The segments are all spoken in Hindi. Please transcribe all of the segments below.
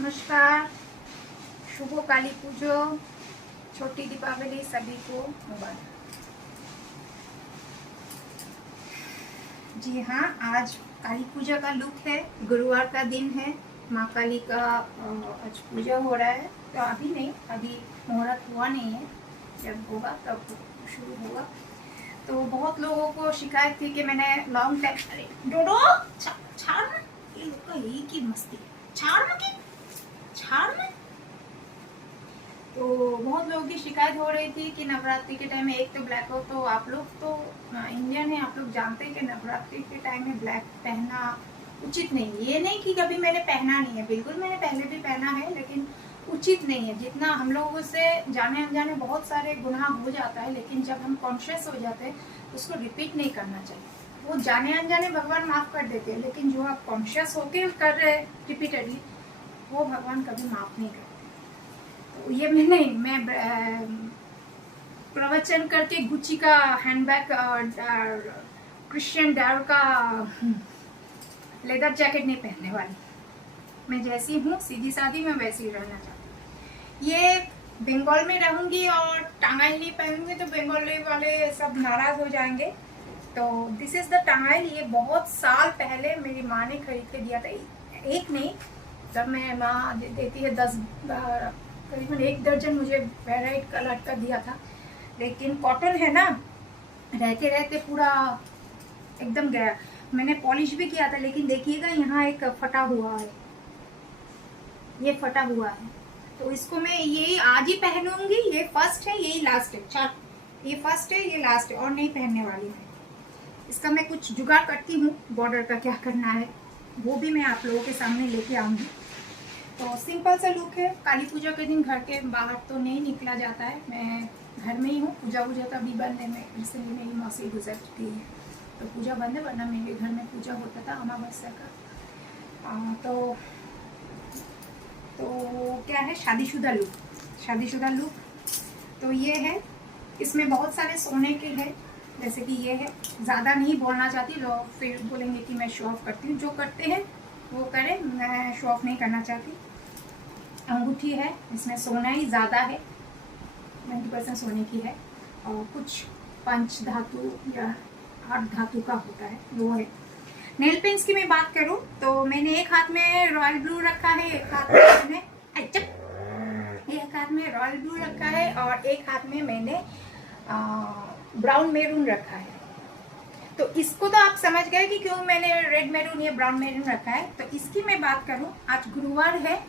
नमस्कार, शुभ काली पूजो, छोटी दीपावली सभी को मुबारक। जी हाँ, आज काली पूजा का लुक है। गुरुवार का दिन है, माँ काली का आज पूजा हो रहा है। तो अभी नहीं, अभी मुहूर्त हुआ नहीं है, जब होगा तब शुरू होगा। तो बहुत लोगों को शिकायत थी कि मैंने लॉन्ग टाइम, अरे डोडो छाड़ ना, ये लोग का यही की मस्ती, छाड़ ना की छाड़ में। तो बहुत लोगों की शिकायत हो रही थी कि नवरात्रि के टाइम में एक तो ब्लैक हो, तो आप लोग तो इंडियन है, आप लोग जानते हैं कि नवरात्रि के टाइम में ब्लैक पहनना उचित नहीं है। ये नहीं कि कभी मैंने पहना नहीं है, बिल्कुल मैंने पहले भी पहना है, लेकिन उचित नहीं है। जितना हम लोगों से जाने अनजाने बहुत सारे गुनाह हो जाता है, लेकिन जब हम कॉन्शियस हो जाते हैं तो उसको रिपीट नहीं करना चाहिए। वो जाने अनजाने भगवान माफ़ कर देते हैं, लेकिन जो आप कॉन्शियस होके कर रहे हैं रिपीटेडली, वो भगवान कभी माफ नहीं करते। तो ये मैं प्रवचन करके गुच्ची का हैंडबैग और क्रिश्चियन डायर का लेदर जैकेट नहीं पहनने वाली। मैं जैसी हूँ सीधी सादी, मैं वैसी ही रहना चाहती हूँ। ये बंगाल में रहूंगी और टांगाइल नहीं पहनूंगी तो बंगाली वाले सब नाराज हो जाएंगे। तो दिस इज द टांगाइल। ये बहुत साल पहले मेरी माँ ने खरीद के दिया था, एक नहीं, जब मैं माँ देती है 10 करीबन 1 दर्जन मुझे वेराइट कलर का दिया था। लेकिन कॉटन है ना, रहते रहते पूरा एकदम गया। मैंने पॉलिश भी किया था, लेकिन देखिएगा यहाँ एक फटा हुआ है, ये फटा हुआ है। तो इसको मैं यही आज ही पहनूंगी। ये फर्स्ट है, यही लास्ट है। चार, ये फर्स्ट है, ये लास्ट है, और नहीं पहनने वाली है। इसका मैं कुछ जुगाड़ करती हूँ, बॉर्डर का क्या करना है वो भी मैं आप लोगों के सामने लेके आऊंगी। तो सिंपल सा लुक है। काली पूजा के दिन घर के बाहर तो नहीं निकला जाता है, मैं घर में ही हूँ। पूजा वूजा तो अभी बंद है, मैं रिसेंटली मेरी मौसी गुजर चुकी है तो पूजा बंद है, वरना मेरे घर में पूजा होता था अमावस्या का। तो क्या है, शादीशुदा लुक, शादीशुदा लुक। तो ये है, इसमें बहुत सारे सोने के हैं, जैसे कि ये है। ज़्यादा नहीं बोलना चाहती, लोग फिर बोलेंगे कि मैं शो ऑफ करती हूँ। जो करते हैं वो करें, मैं शो ऑफ नहीं करना चाहती। अंगूठी है, इसमें सोना ही ज़्यादा है, 90% सोने की है, और कुछ 5 धातु या 8 धातु का होता है, वो है। नेल पेंट्स की मैं बात करूं तो मैंने एक हाथ में रॉयल ब्लू रखा है, एक हाथ में मैंने एक हाथ में रॉयल ब्लू रखा है, और एक हाथ में मैंने ब्राउन मेरून रखा है। तो इसको तो आप समझ गए कि क्यों मैंने रेड मेरून या ब्राउन मेरून रखा है। तो इसकी मैं बात करूं, आज गुरुवार है,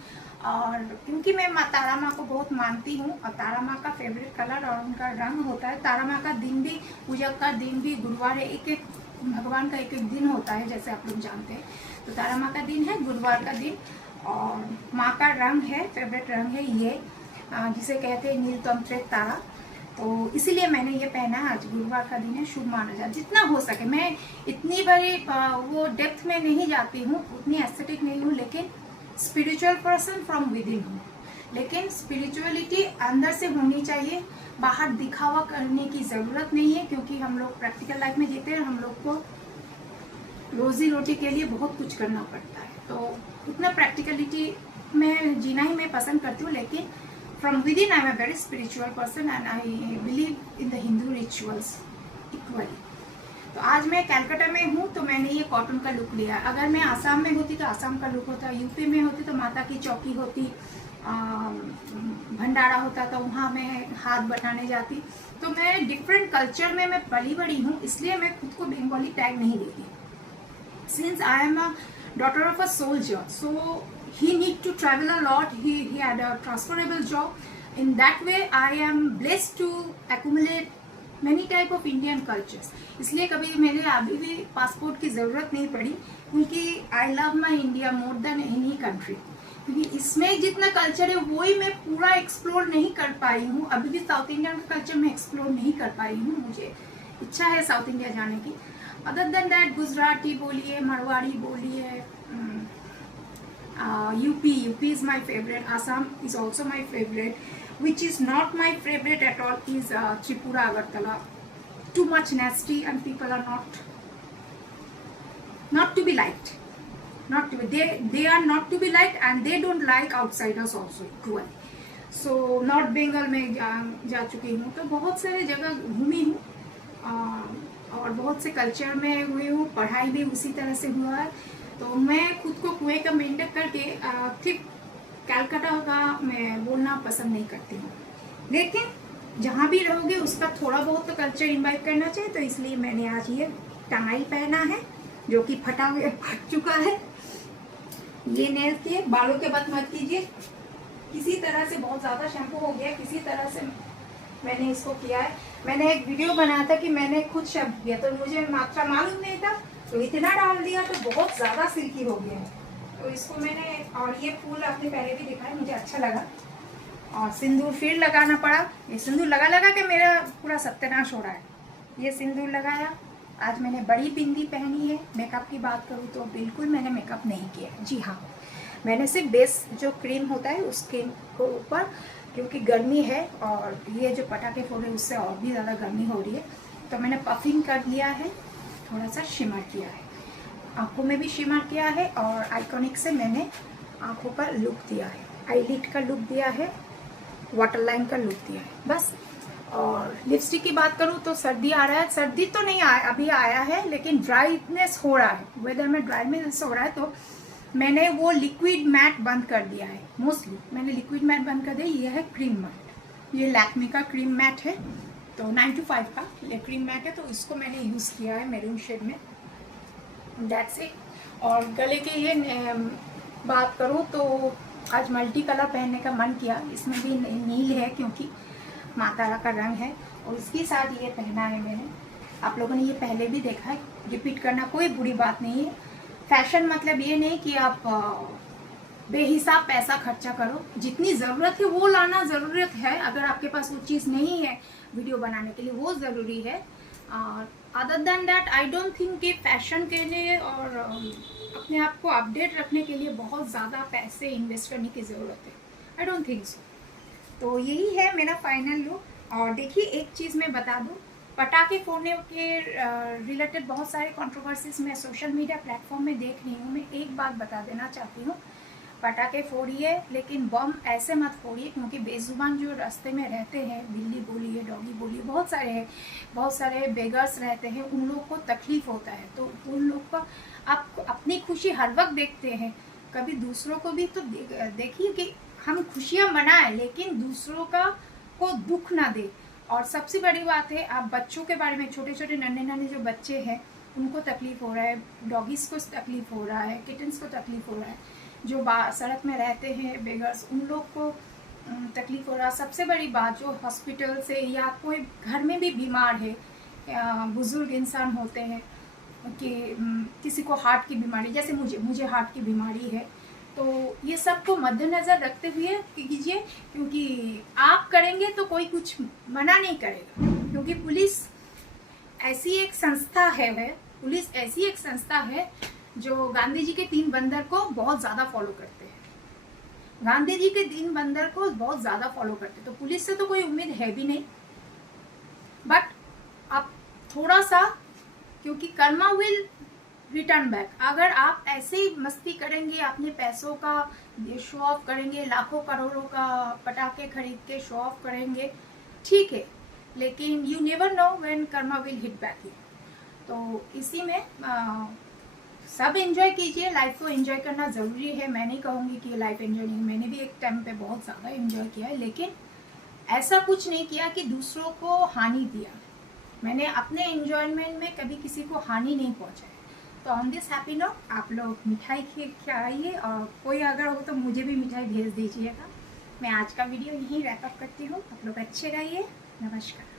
और क्योंकि मैं माँ तारा माँ को बहुत मानती हूँ, और तारा माँ का फेवरेट कलर और उनका रंग होता है। तारा माँ का दिन भी, पूजा का दिन भी गुरुवार है। एक एक भगवान का एक एक दिन होता है, जैसे आप लोग जानते हैं। तो तारा माँ का दिन है गुरुवार का दिन, और माँ का रंग है, फेवरेट रंग है ये, जिसे कहते हैं नीलतंत्रित तारा। तो इसीलिए मैंने ये पहना है। आज गुरुवार का दिन है, शुभ माना जाए। जितना हो सके, मैं इतनी बड़ी वो डेप्थ में नहीं जाती हूँ, उतनी एस्थेटिक नहीं हूँ, लेकिन spiritual person from with in हूँ। लेकिन स्पिरिचुअलिटी अंदर से होनी चाहिए, बाहर दिखावा करने की ज़रूरत नहीं है, क्योंकि हम लोग प्रैक्टिकल लाइफ में जीते हैं। हम लोग को रोजी रोटी के लिए बहुत कुछ करना पड़ता है, तो उतना प्रैक्टिकलिटी में जीना ही मैं पसंद करती हूँ। लेकिन from with in I am a very spiritual person, and I believe in the Hindu rituals equally. तो आज मैं कलकत्ता में हूँ, तो मैंने ये कॉटन का लुक लिया। अगर मैं आसाम में होती तो आसाम का लुक होता, यूपी में होती तो माता की चौकी होती, भंडारा होता तो वहाँ मैं हाथ बटाने जाती। तो मैं डिफरेंट कल्चर में मैं पली बड़ी हूँ, इसलिए मैं खुद को बंगाली टैग नहीं देती। Since I am a daughter of a soldier, so he need to travel a lot, he had a transferable job. In that way I am blessed to accumulate many type of Indian cultures. इसलिए कभी मेरे अभी भी पासपोर्ट की ज़रूरत नहीं पड़ी, क्योंकि I love my India more than any country. क्योंकि इसमें जितना कल्चर है वही मैं पूरा एक्सप्लोर नहीं कर पाई हूँ। अभी भी साउथ इंडियन का कल्चर मैं एक्सप्लोर नहीं कर पाई हूँ, मुझे इच्छा है साउथ इंडिया जाने की। अदर देन दैट गुजराती बोलिए, मारवाड़ी बोलिए, UP is my favorite. Assam is also my favorite. Which is not my favorite at all is Tripura, Agartala. Too much nasty, and people are not to be liked. not they are not to be liked and they don't like outsiders also equally. So north Bengal में जा चुकी हूँ, तो बहुत सारे जगह घूमी हूँ और बहुत से कल्चर में हुई हूँ, पढ़ाई भी उसी तरह से हुआ है। तो मैं खुद को कुएं का मेंटेन करके सिर्फ कलकत्ता का मैं बोलना पसंद नहीं करती हूँ, लेकिन जहाँ भी रहोगे उसका थोड़ा बहुत तो कल्चर इन्वाइट करना चाहिए। तो इसलिए मैंने आज ये टंगाई पहना है जो कि फट चुका है। ये नेल के बालों के बात मत कीजिए, किसी तरह से बहुत ज़्यादा शैम्पू हो गया, किसी तरह से मैंने इसको किया है। मैंने एक वीडियो बनाया था कि मैंने खुद शैम्पू किया, तो मुझे मात्रा मालूम नहीं था, तो इतना डाल दिया तो बहुत ज़्यादा सिल्की हो गया है। तो इसको मैंने, और ये फूल आपने पहले भी दिखाया, मुझे अच्छा लगा। और सिंदूर फिर लगाना पड़ा। ये सिंदूर लगा के मेरा पूरा सत्यानाश हो रहा है। ये सिंदूर लगाया। आज मैंने बड़ी बिंदी पहनी है। मेकअप की बात करूँ तो बिल्कुल मैंने मेकअप नहीं किया। जी हाँ, मैंने सिर्फ बेस जो क्रीम होता है उसके ऊपर, क्योंकि गर्मी है और ये जो पटाखे फोड़े उससे और भी ज़्यादा गर्मी हो रही है, तो मैंने पफिंग कर लिया है, थोड़ा सा शिमर किया है, आँखों में भी शिमर किया है और आइकॉनिक से मैंने आँखों का लुक दिया है, आईलिड का लुक दिया है, वाटर लाइन का लुक दिया है, बस। और लिपस्टिक की बात करूँ तो सर्दी आ रहा है, सर्दी तो नहीं आया अभी आया है, लेकिन ड्राईनेस हो रहा है, वेदर में ड्राईनेस हो रहा है, तो मैंने वो लिक्विड मैट बंद कर दिया है। मोस्टली मैंने लिक्विड मैट बंद कर दिया। ये है क्रीम मैट, ये लैक्मे का क्रीम मैट है, तो 925 का ये क्रीम मैट है, तो इसको मैंने यूज़ किया है मैरून शेड में, दैट्स इट। और गले के ये बात करूँ तो आज मल्टी कलर पहनने का मन किया, इसमें भी नील है क्योंकि माता का रंग है, और इसके साथ ये पहना है मैंने। आप लोगों ने ये पहले भी देखा है, रिपीट करना कोई बुरी बात नहीं है। फैशन मतलब ये नहीं कि आप बेहिसाब पैसा खर्चा करो, जितनी ज़रूरत है वो लाना ज़रूरत है। अगर आपके पास वो चीज़ नहीं है वीडियो बनाने के लिए, वो ज़रूरी है। Other than that I don't think कि फैशन के लिए और अपने आप को अपडेट रखने के लिए बहुत ज़्यादा पैसे इन्वेस्ट करने की ज़रूरत है। I don't think so. तो यही है मेरा फाइनल लुक। और देखिए एक चीज़ मैं बता दूँ, पटाखे फोड़ने के रिलेटेड बहुत सारे कंट्रोवर्सीज मैं सोशल मीडिया प्लेटफॉर्म में देख रही हूँ। मैं एक बात बता देना चाहती हूँ, पटाखे फोड़िए लेकिन बम ऐसे मत फोड़िए, क्योंकि बेजुबान जो रास्ते में रहते हैं, बिल्ली बोलिए, डॉगी बोलिए, बहुत सारे बेगर्स रहते हैं, उन लोग को तकलीफ होता है। तो उन लोग को आप अपनी खुशी हर वक्त देखते हैं, कभी दूसरों को भी तो देखिए कि हम खुशियाँ मनाएं, लेकिन दूसरों का को दुख ना दे। और सबसे बड़ी बात है, आप बच्चों के बारे में, छोटे छोटे नन्हे जो बच्चे हैं उनको तकलीफ़ हो रहा है, डॉगीज़ को तकलीफ़ हो रहा है, किटन्स को तकलीफ़ हो रहा है, जो सड़क में रहते हैं बेगर्स, उन लोग को तकलीफ़ हो रहा है। सबसे बड़ी बात, जो हॉस्पिटल से या कोई घर में भी बीमार है, बुज़ुर्ग इंसान होते हैं कि किसी को हार्ट की बीमारी, जैसे मुझे हार्ट की बीमारी है, तो ये सब को मद्देनज़र रखते हुए कीजिए, क्योंकि आप करेंगे तो कोई कुछ मना नहीं करेगा। क्योंकि पुलिस ऐसी एक संस्था है जो गांधी जी के 3 बंदर को बहुत ज़्यादा फॉलो करते हैं। गांधी जी के 3 बंदर को बहुत ज़्यादा फॉलो करते हैं, तो पुलिस से तो कोई उम्मीद है भी नहीं। बट आप थोड़ा सा, क्योंकि कर्मा विल रिटर्न बैक। अगर आप ऐसे ही मस्ती करेंगे, अपने पैसों का शो ऑफ करेंगे, लाखों करोड़ों का पटाखे खरीद के शो ऑफ करेंगे, ठीक है, लेकिन you never know when Karma will hit back you. तो इसी में सब एंजॉय कीजिए, लाइफ को एंजॉय करना ज़रूरी है। मैं नहीं कहूँगी कि लाइफ एंजॉय नहीं, मैंने भी एक टाइम पे बहुत ज़्यादा एंजॉय किया है, लेकिन ऐसा कुछ नहीं किया कि दूसरों को हानि दिया। मैंने अपने एंजॉयमेंट में कभी किसी को हानि नहीं पहुँचाई। तो ऑन दिस हैप्पी नोट आप लोग मिठाई खाइए, और कोई अगर हो तो मुझे भी मिठाई भेज दीजिएगा। मैं आज का वीडियो यहीं रैप अप करती हूँ। आप लोग अच्छे रहिए। नमस्कार।